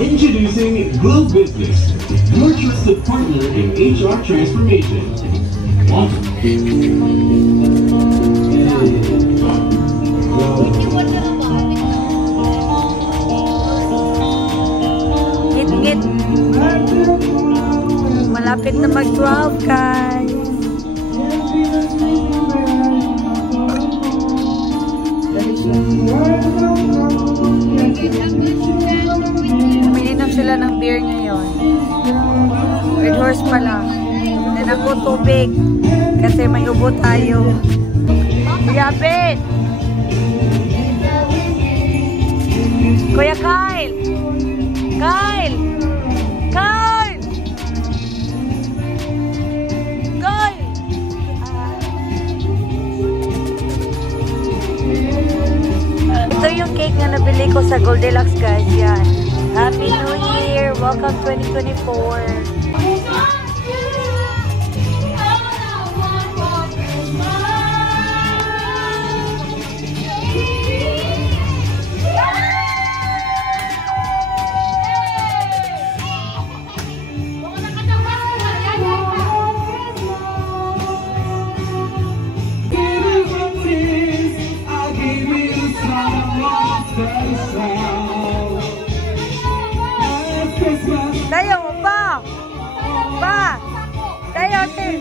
Introducing Glow Business, your trusted partner in HR transformation. Ngit-ngit. Malapit na mag-12, guys. Umiinom sila ng beer ngayon. Red Horse pala. And ako tubig. Kasi may ubo tayo. Kuya Ben! Kuya Kyle! Kyle! Kyle! Kyle! Ito yung cake na nabili ko sa Goldilocks, guys. Yan. Happy New Year! Welcome 2024! Tayo mo pa! Pa! Tayo, tayo!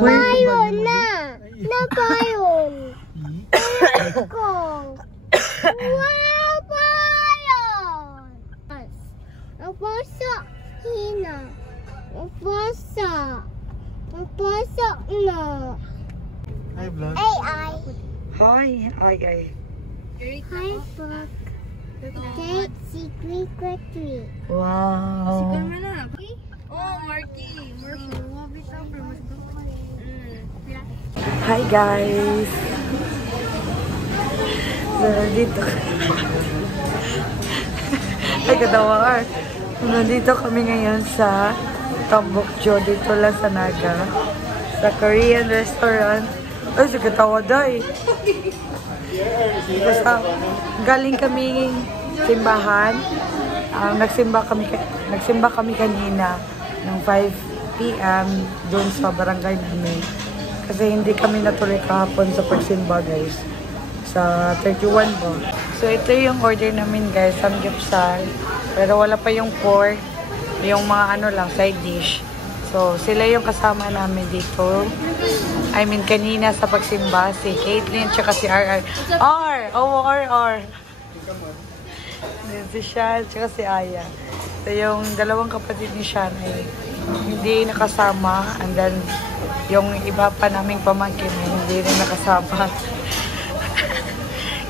Payon na! Napayon! Ko! Wow, payon! Ang puso, hina. Ang puso. Ang puso na. Hi, vlog. AI. Hi, ay. Hi, vlog. Cake, Tree. Wow. Oh, Marky. Hi guys. So, dito. Ay, katawa. Nandito kami ngayon sa Tambokjo, dito lang sa Naga. Sa Korean restaurant. Ay, si katawa dahi. Galing kami simbahan. Nagsimba kami kanina ng 5 p.m. doon sa barangay namin. Kasi hindi kami natuloy kahapon sa pagsimba, guys. Sa 31 po. So, ito yung order namin, guys. Samgyeopsal. Pero wala pa yung pork. Yung mga ano lang, side dish. So, sila yung kasama namin dito. I mean, kanina sa pagsimba, si Caitlyn, tsaka si RR. Oo, RR. Si Sean, tsaka si Aya. So, yung dalawang kapatid ni Sean ay hindi nakasama. And then, yung iba pa naming pamangkin hindi rin nakasama.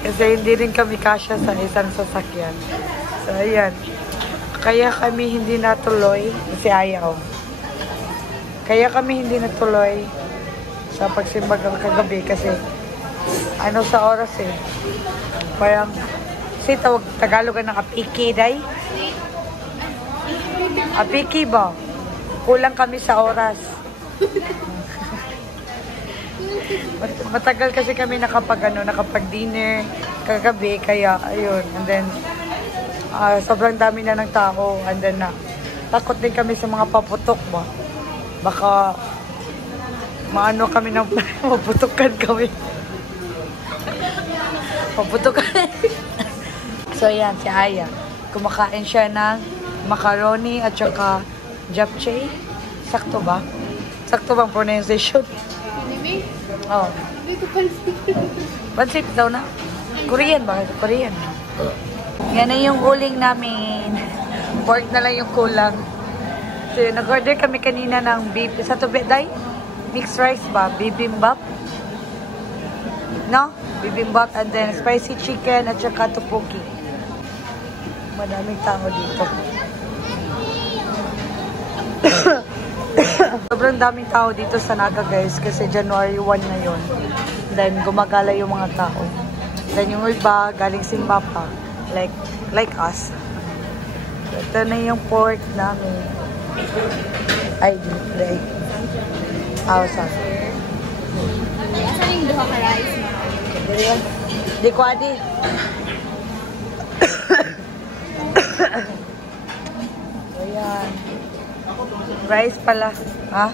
Kasi hindi rin kami kasya sa isang sasakyan. So, ayan. Kaya kami hindi natuloy. Si Aya, oh. Kaya kami hindi natuloy sa pagsimba kagabi kasi ano sa oras eh. Parang, kasi tawag Tagalog ng apiki, day? Apiki ba? Kulang kami sa oras. Matagal kasi kami nakapag-dinner kagabi, kaya ayun. And then, sobrang dami na ng tao. And then, takot din kami sa mga paputok ba? Baka, maano kami ng maputukan kami. Maputukan. So, yan, si Aya. Kumakain siya ng macaroni at saka japchae. Sakto ba? Sakto bang pronunciation? Oo. Pansit daw na. Korean ba? Korean. Yan na yung uling namin. Pork na lang yung kulang. So, nag-order kami kanina ng beef. Sa tubig, day? Mixed rice ba? Bibimbap? No? Bibimbap and then spicy chicken at saka tteokbokki. Madaming tao dito. Sobrang daming tao dito sa Naga, guys, kasi January 1 na yun. Then, gumagala yung mga tao. Then, yung iba, galing simba pa. Like us. Ito na yung pork namin. Ay, like. Saan? Saan yung duha ka rice mo? Di ko adi. Ayan. Rice pala. Ha?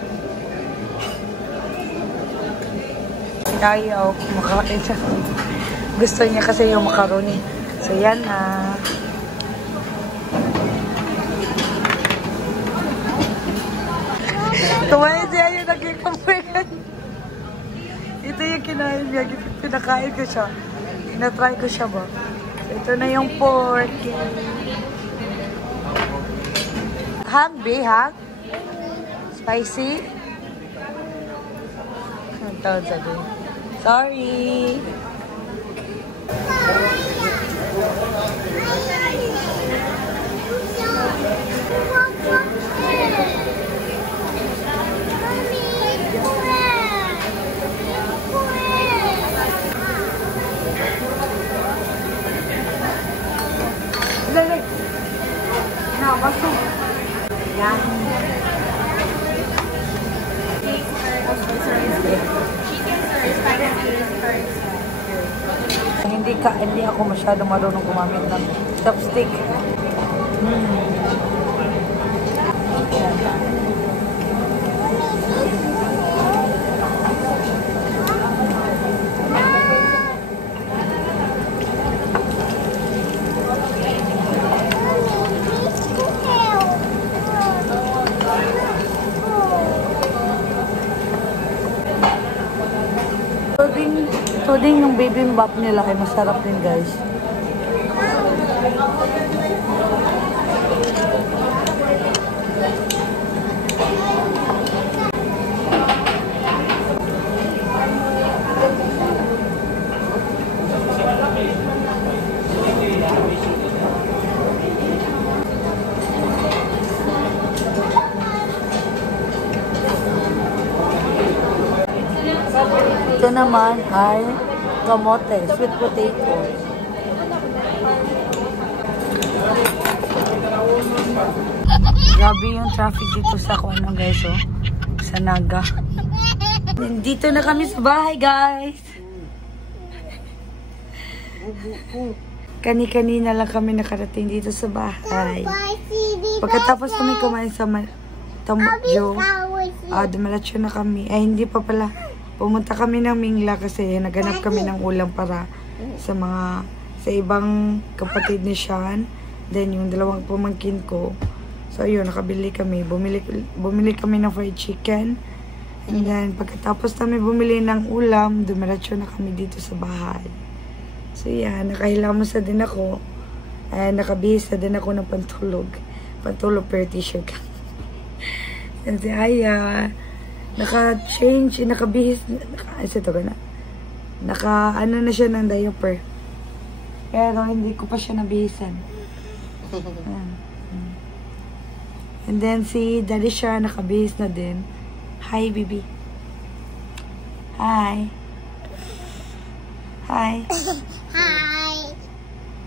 Kaya ako kumakain siya. Gusto niya kasi yung macaroni. So, yan na. Tumayin siya yung nagkikapagan. Ito yung kinain niya. Pinakain ko siya. Pinatry ko siya ba? Ito na yung pork. Hang, be, hang? Spicy? Ang tawag sabi. Sorry. Lali. Nabasok. Yan. Hindi ako masyado marunong gumamit ng chopstick. Ito din yung bibimbap nila ay masarap din, guys. naman ay kamote, sweet potato. Grabe yung traffic dito sa ano guys, oh. Sa Naga. Dito na kami sa bahay, guys. Kani-kanina lang kami nakarating dito sa bahay. Pagkatapos kami kumain sa Tambokjo, dumalatso na kami. Ay, hindi pa pala. Pumunta kami ng Mingla kasi naghanap kami ng ulam para sa ibang kapatid ni Sean. Then, yung dalawang pamangkin ko. So, yun, nakabili kami. Bumili kami ng fried chicken. And then, pagkatapos namin bumili ng ulam, dumalatso na kami dito sa bahay. So, yan, nakahilamos na din ako. Nakabihis na din ako ng pantulog. Pantulog per t-shirt. And si Aya, naka-change, nakabihis, ano na siya ng diaper. Pero hindi ko pa siya nabihisan. And then si Daddy siya, nakabihis na din. Hi, baby. Hi. Hi. Hi.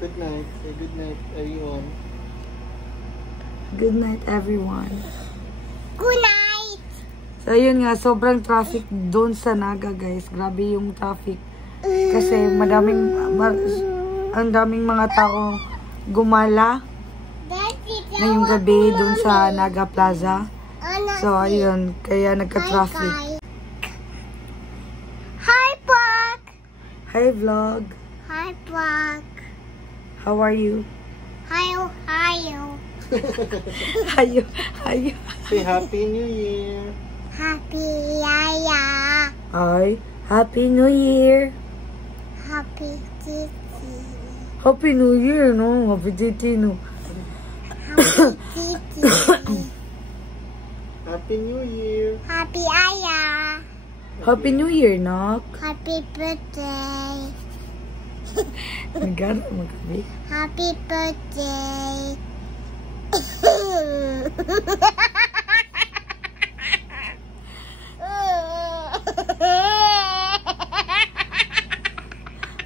Good night. Say good night, everyone. Good night, everyone. Good night. So, yun nga, sobrang traffic doon sa Naga, guys. Grabe yung traffic. Kasi ang daming mga tao gumala ngayong gabi doon sa Naga Plaza. So, ayun, kaya nagka-traffic. Hi, Park. Hi, vlog. Hi, Park. How are you? Hi. Hayo. Say Happy New Year. Happy Yaya. Ay, Happy New Year. Happy Titi. Happy New Year, no? Happy Titi, no? Happy Titi. Happy New Year. Happy Aya. Happy New Year, Nak. Happy birthday. Nagano magabi. Happy birthday.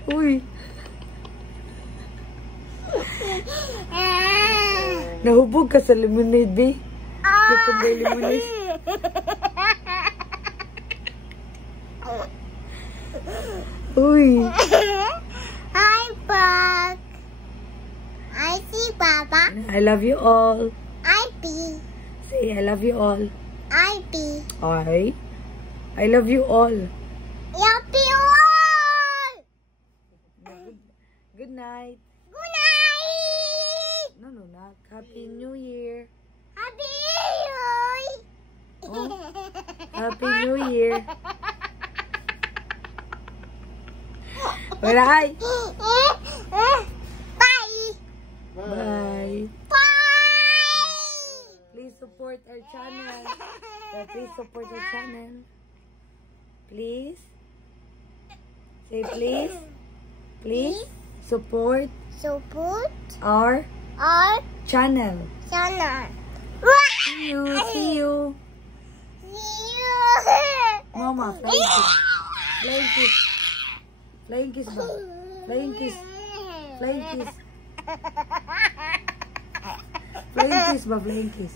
Uy. Nahubog ka sa lemonade, be. Kaya lemonade. Uy. Hi, Park. I see Papa. I love you all. I pee. Say, I love you all. I pee. I love you all. Happy all. Good night. Good night. No, Nak. Happy New Year. Happy New Oh. Happy New Year. Bye. Bye. Bye. Bye. Please support our channel. Please support our channel. Please. Say please. Please support Support our our channel. channel. See you. See you. See you. Mama, flying kiss. Flying kiss. Flying kiss ba? Flying kiss. Flying kiss. Flying kiss ba? Flying kiss.